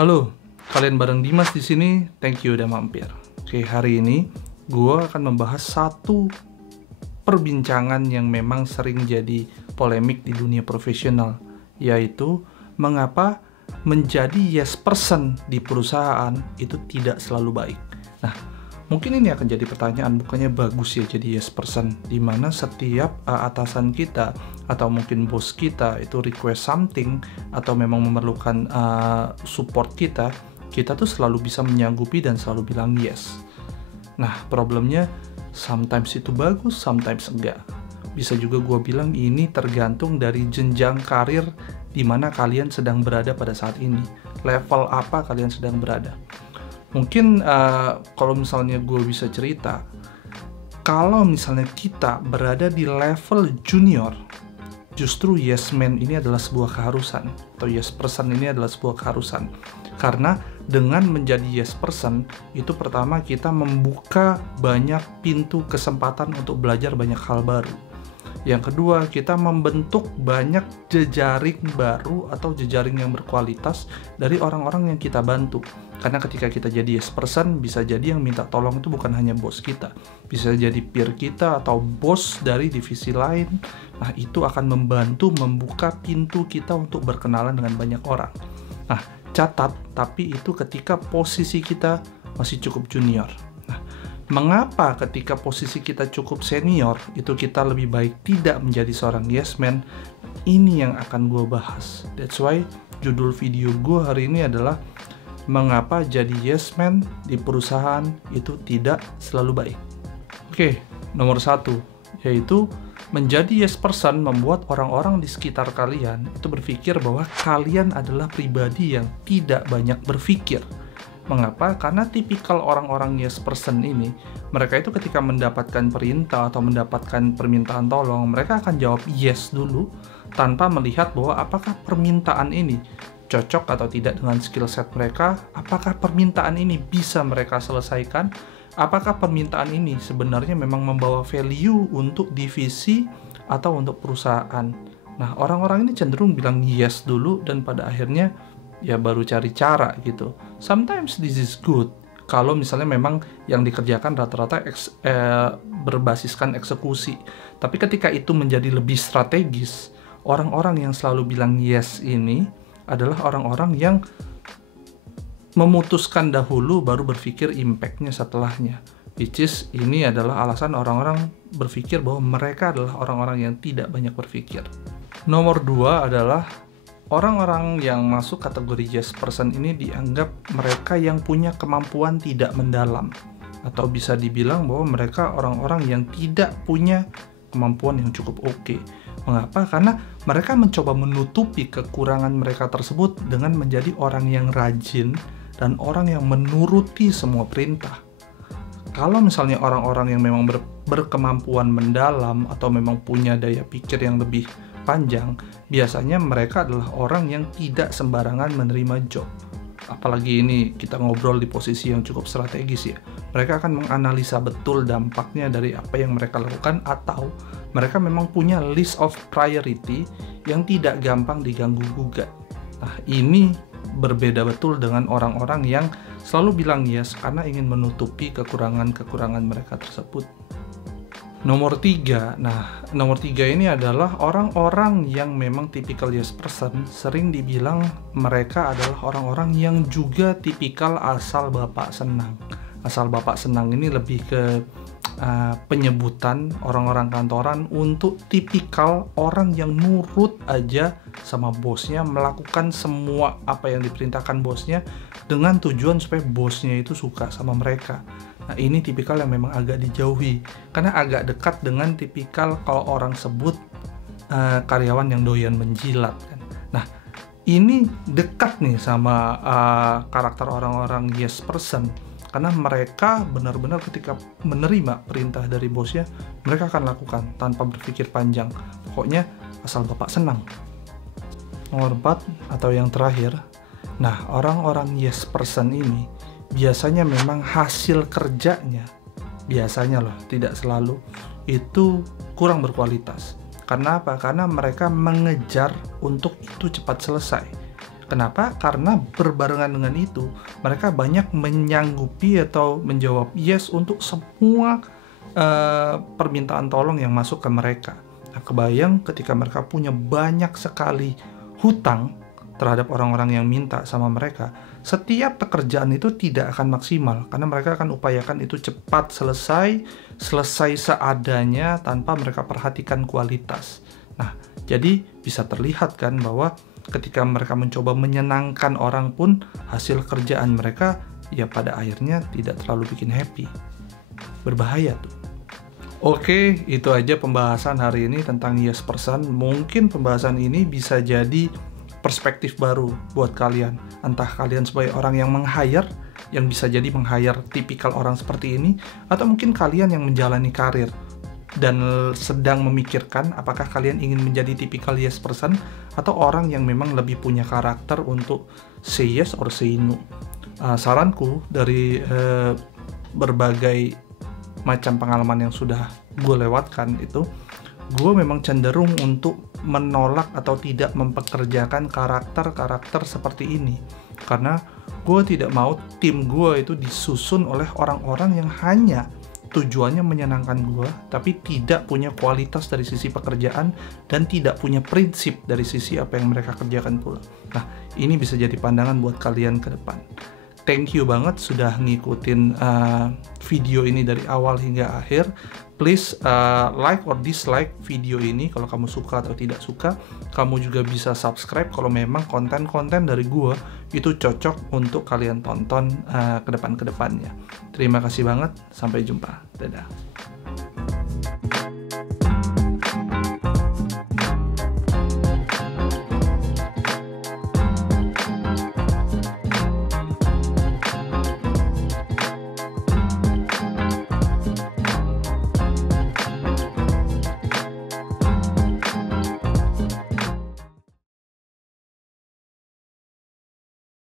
Halo, kalian bareng Dimas di sini. Thank you udah mampir. Oke, hari ini gue akan membahas satu perbincangan yang memang sering jadi polemik di dunia profesional, yaitu mengapa menjadi yes person di perusahaan itu tidak selalu baik. Nah, mungkin ini akan jadi pertanyaan, bukannya bagus ya jadi yes person, dimana setiap atasan kita atau mungkin bos kita itu request something atau memang memerlukan support kita tuh selalu bisa menyanggupi dan selalu bilang yes. Nah, problemnya sometimes itu bagus, sometimes enggak. Bisa juga gue bilang ini tergantung dari jenjang karir di mana kalian sedang berada pada saat ini. Level apa kalian sedang berada. Mungkin kalau misalnya gue bisa cerita, kalau misalnya kita berada di level junior, justru yes man ini adalah sebuah keharusan, atau yes person ini adalah sebuah keharusan. Karena dengan menjadi yes person, itu pertama kita membuka banyak pintu kesempatan untuk belajar banyak hal baru. Yang kedua, kita membentuk banyak jejaring baru atau jejaring yang berkualitas dari orang-orang yang kita bantu. Karena ketika kita jadi yes person, bisa jadi yang minta tolong itu bukan hanya bos kita. Bisa jadi peer kita atau bos dari divisi lain. Nah, itu akan membantu membuka pintu kita untuk berkenalan dengan banyak orang. Nah, catat, tapi itu ketika posisi kita masih cukup junior. Nah, mengapa ketika posisi kita cukup senior, itu kita lebih baik tidak menjadi seorang yes man? Ini yang akan gue bahas. That's why judul video gue hari ini adalah mengapa jadi yes man di perusahaan itu tidak selalu baik. Oke, nomor 1, yaitu menjadi yes person membuat orang-orang di sekitar kalian itu berpikir bahwa kalian adalah pribadi yang tidak banyak berpikir. Mengapa? Karena tipikal orang-orang yes person ini, mereka itu ketika mendapatkan perintah atau mendapatkan permintaan tolong, mereka akan jawab yes dulu tanpa melihat bahwa apakah permintaan ini cocok atau tidak dengan skill set mereka, apakah permintaan ini bisa mereka selesaikan, apakah permintaan ini sebenarnya memang membawa value untuk divisi atau untuk perusahaan. Nah, orang-orang ini cenderung bilang yes dulu dan pada akhirnya ya baru cari cara gitu. Sometimes this is good kalau misalnya memang yang dikerjakan rata-rata berbasiskan eksekusi. Tapi ketika itu menjadi lebih strategis, orang-orang yang selalu bilang yes ini adalah orang-orang yang memutuskan dahulu baru berpikir impact-nya setelahnya. Which is ini adalah alasan orang-orang berpikir bahwa mereka adalah orang-orang yang tidak banyak berpikir. Nomor 2 adalah orang-orang yang masuk kategori yes person ini dianggap mereka yang punya kemampuan tidak mendalam. Atau bisa dibilang bahwa mereka orang-orang yang tidak punya kemampuan yang cukup oke. Mengapa? Karena mereka mencoba menutupi kekurangan mereka tersebut dengan menjadi orang yang rajin dan orang yang menuruti semua perintah. Kalau misalnya orang-orang yang memang berkemampuan mendalam atau memang punya daya pikir yang lebih panjang, biasanya mereka adalah orang yang tidak sembarangan menerima job. Apalagi ini kita ngobrol di posisi yang cukup strategis ya. Mereka akan menganalisa betul dampaknya dari apa yang mereka lakukan, atau mereka memang punya list of priority yang tidak gampang diganggu-gugat. Nah, ini berbeda betul dengan orang-orang yang selalu bilang yes karena ingin menutupi kekurangan-kekurangan mereka tersebut. Nomor 3, nomor 3 ini adalah orang-orang yang memang tipikal yes person. Sering dibilang mereka adalah orang-orang yang juga tipikal asal bapak senang. Asal bapak senang ini lebih ke penyebutan orang-orang kantoran untuk tipikal orang yang nurut aja sama bosnya, melakukan semua apa yang diperintahkan bosnya dengan tujuan supaya bosnya itu suka sama mereka. Nah, ini tipikal yang memang agak dijauhi karena agak dekat dengan tipikal kalau orang sebut karyawan yang doyan menjilat kan. Nah, ini dekat nih sama karakter orang-orang yes person. Karena mereka benar-benar ketika menerima perintah dari bosnya, mereka akan lakukan tanpa berpikir panjang. Pokoknya asal bapak senang. Nomor 4 atau yang terakhir, orang-orang yes person ini biasanya memang hasil kerjanya, biasanya loh, tidak selalu, itu kurang berkualitas. Karena apa? Karena mereka mengejar untuk itu cepat selesai. Kenapa? Karena berbarengan dengan itu, mereka banyak menyanggupi atau menjawab yes untuk semua permintaan tolong yang masuk ke mereka. Nah, kebayang ketika mereka punya banyak sekali hutang terhadap orang-orang yang minta sama mereka, setiap pekerjaan itu tidak akan maksimal karena mereka akan upayakan itu cepat selesai seadanya tanpa mereka perhatikan kualitas. Nah, jadi bisa terlihat kan bahwa ketika mereka mencoba menyenangkan orang pun, hasil kerjaan mereka ya pada akhirnya tidak terlalu bikin happy. Berbahaya tuh. Oke, itu aja pembahasan hari ini tentang yes person. Mungkin pembahasan ini bisa jadi perspektif baru buat kalian. Entah kalian sebagai orang yang meng-hire, yang bisa jadi meng-hire tipikal orang seperti ini, atau mungkin kalian yang menjalani karir dan sedang memikirkan apakah kalian ingin menjadi tipikal yes person atau orang yang memang lebih punya karakter untuk say yes or say no. Saranku dari berbagai macam pengalaman yang sudah gue lewatkan itu, gue memang cenderung untuk menolak atau tidak mempekerjakan karakter-karakter seperti ini, karena gue tidak mau tim gue itu disusun oleh orang-orang yang hanya tujuannya menyenangkan gue, tapi tidak punya kualitas dari sisi pekerjaan dan tidak punya prinsip dari sisi apa yang mereka kerjakan pula. Nah, ini bisa jadi pandangan buat kalian ke depan. Thank you banget sudah ngikutin video ini dari awal hingga akhir. Please like or dislike video ini kalau kamu suka atau tidak suka. Kamu juga bisa subscribe kalau memang konten-konten dari gua itu cocok untuk kalian tonton ke depan-kedepannya. Terima kasih banget, sampai jumpa. Dadah.